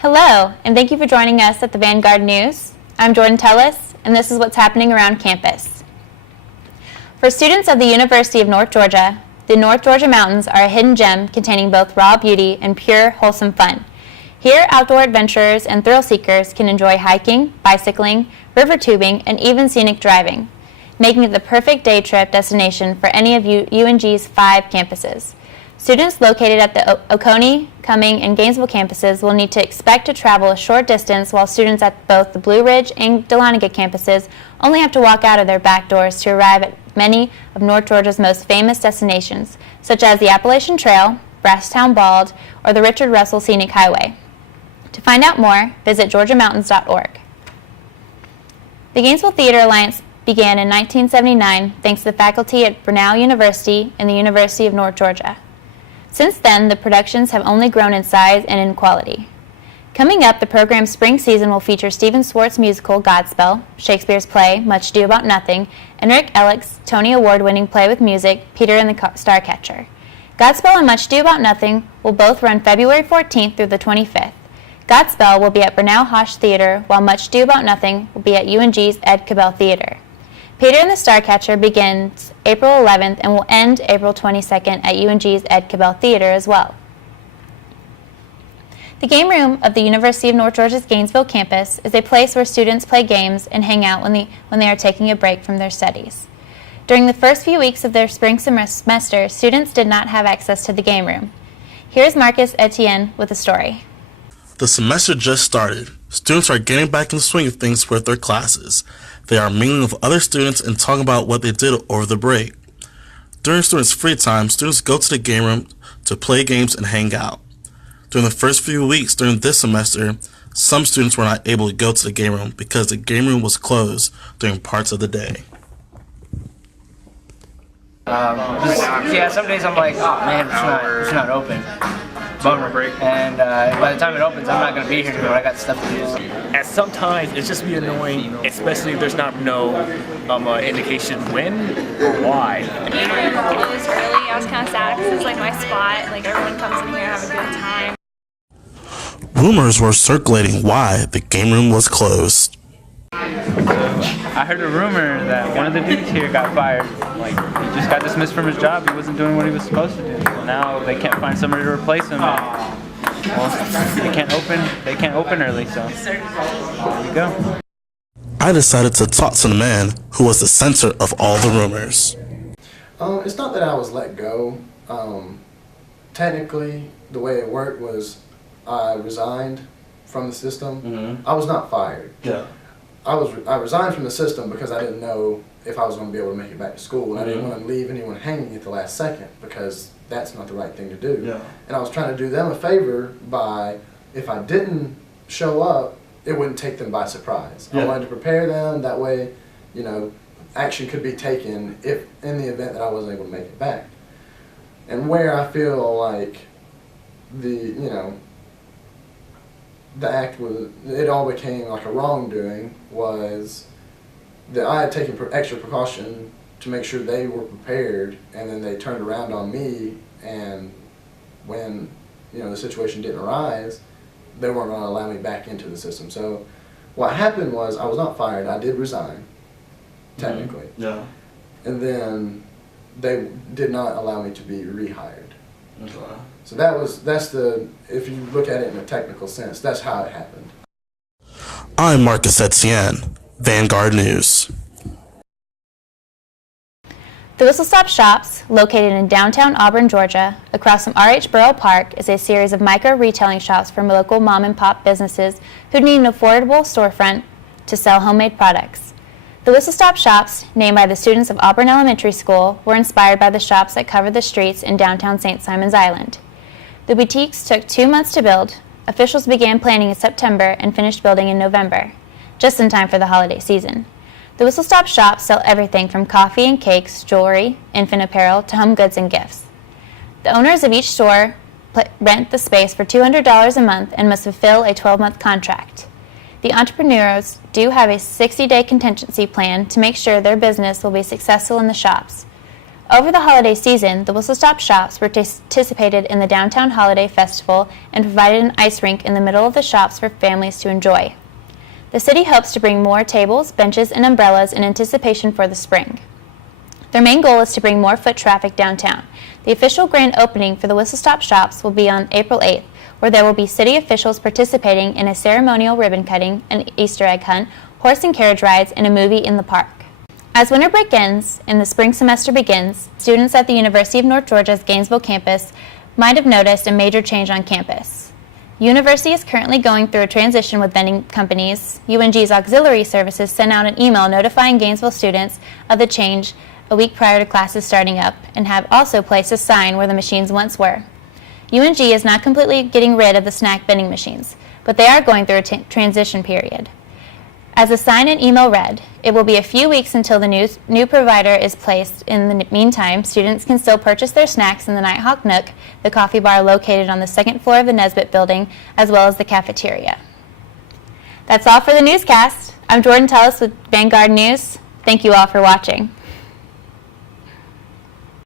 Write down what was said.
Hello, and thank you for joining us at the Vanguard News. I'm Jordon Tullis, and this is what's happening around campus. For students of the University of North Georgia, the North Georgia mountains are a hidden gem containing both raw beauty and pure, wholesome fun. Here, outdoor adventurers and thrill seekers can enjoy hiking, bicycling, river tubing, and even scenic driving, making it the perfect day trip destination for any of UNG's 5 campuses. Students located at the Oconee, Cumming, and Gainesville campuses will need to expect to travel a short distance, while students at both the Blue Ridge and Dahlonega campuses only have to walk out of their back doors to arrive at many of North Georgia's most famous destinations, such as the Appalachian Trail, Brasstown Bald, or the Richard Russell Scenic Highway. To find out more, visit georgiamountains.org. The Gainesville Theater Alliance began in 1979 thanks to the faculty at Brenau University and the University of North Georgia. Since then, the productions have only grown in size and in quality. Coming up, the program's spring season will feature Stephen Swartz's musical Godspell, Shakespeare's play Much Ado About Nothing, and Rick Ellick's Tony Award-winning play with music Peter and the Starcatcher. Godspell and Much Ado About Nothing will both run February 14th through the 25th. Godspell will be at Brenau Hosch Theater, while Much Ado About Nothing will be at UNG's Ed Cabell Theater. Peter and the Starcatcher begins April 11th and will end April 22nd at UNG's Ed Cabell Theater as well. The game room of the University of North Georgia's Gainesville campus is a place where students play games and hang out when they are taking a break from their studies. During the first few weeks of their spring semester, students did not have access to the game room. Here's Marcus Etienne with a story. The semester just started. Students are getting back in the swing of things with their classes. They are mingling with other students and talking about what they did over the break. During students' free time, students go to the game room to play games and hang out. During the first few weeks during this semester, some students were not able to go to the game room because the game room was closed during parts of the day. Some days I'm like, oh man, it's not open. Bummer break. And by the time it opens, I'm not going to be here anymore. I got stuff to do. And sometimes it's just be annoying, especially if there's not no indication when or why. Closed early. I was kind of sad because it's like my spot. Like everyone comes in here and have a good time. Rumors were circulating why the game room was closed. I heard a rumor that one of the dudes here got fired. Like, he just got dismissed from his job. He wasn't doing what he was supposed to do. Well, now they can't find somebody to replace him. They can't open early, so there you go. I decided to talk to the man who was the center of all the rumors. It's not that I was let go. Technically, the way it worked was I resigned from the system. Mm-hmm. I was not fired. Yeah. I resigned from the system because I didn't know if I was going to be able to make it back to school, and I didn't want to leave anyone hanging at the last second because that's not the right thing to do. Yeah. And I was trying to do them a favor by, if I didn't show up, it wouldn't take them by surprise. Yeah. I wanted to prepare them, that way, action could be taken if in the event that I wasn't able to make it back. And where I feel like the act was, it all became like a wrongdoing, was that I had taken extra precaution to make sure they were prepared, and then they turned around on me, and when the situation didn't arise, they weren't going to allow me back into the system. So what happened was I was not fired. I did resign, technically. Mm-hmm. Yeah. And then they did not allow me to be rehired. Okay. So if you look at it in a technical sense, that's how it happened. I'm Marcus Etienne, Vanguard News. The Whistlestop Shops, located in downtown Auburn, Georgia, across from R.H. Burrow Park, is a series of micro-retailing shops for local mom-and-pop businesses who need an affordable storefront to sell homemade products. The Whistlestop Shops, named by the students of Auburn Elementary School, were inspired by the shops that covered the streets in downtown St. Simons Island. The boutiques took 2 months to build. Officials began planning in September and finished building in November, just in time for the holiday season. The Whistlestop Shops sell everything from coffee and cakes, jewelry, infant apparel, to home goods and gifts. The owners of each store rent the space for $200 a month and must fulfill a 12-month contract. The entrepreneurs do have a 60-day contingency plan to make sure their business will be successful in the shops. Over the holiday season, the Whistlestop Shops participated in the Downtown Holiday Festival and provided an ice rink in the middle of the shops for families to enjoy. The city hopes to bring more tables, benches, and umbrellas in anticipation for the spring. Their main goal is to bring more foot traffic downtown. The official grand opening for the Whistlestop Shops will be on April 8th, where there will be city officials participating in a ceremonial ribbon cutting, an Easter egg hunt, horse and carriage rides, and a movie in the park. As winter break ends and the spring semester begins, students at the University of North Georgia's Gainesville campus might have noticed a major change on campus. The university is currently going through a transition with vending companies. UNG's auxiliary services sent out an email notifying Gainesville students of the change a week prior to classes starting up, and have also placed a sign where the machines once were. UNG is not completely getting rid of the snack vending machines, but they are going through a transition period. As the sign and email read, it will be a few weeks until the new provider is placed. In the meantime, students can still purchase their snacks in the Nighthawk Nook, the coffee bar located on the second floor of the Nesbitt building, as well as the cafeteria. That's all for the newscast. I'm Jordon Tullis with Vanguard News. Thank you all for watching.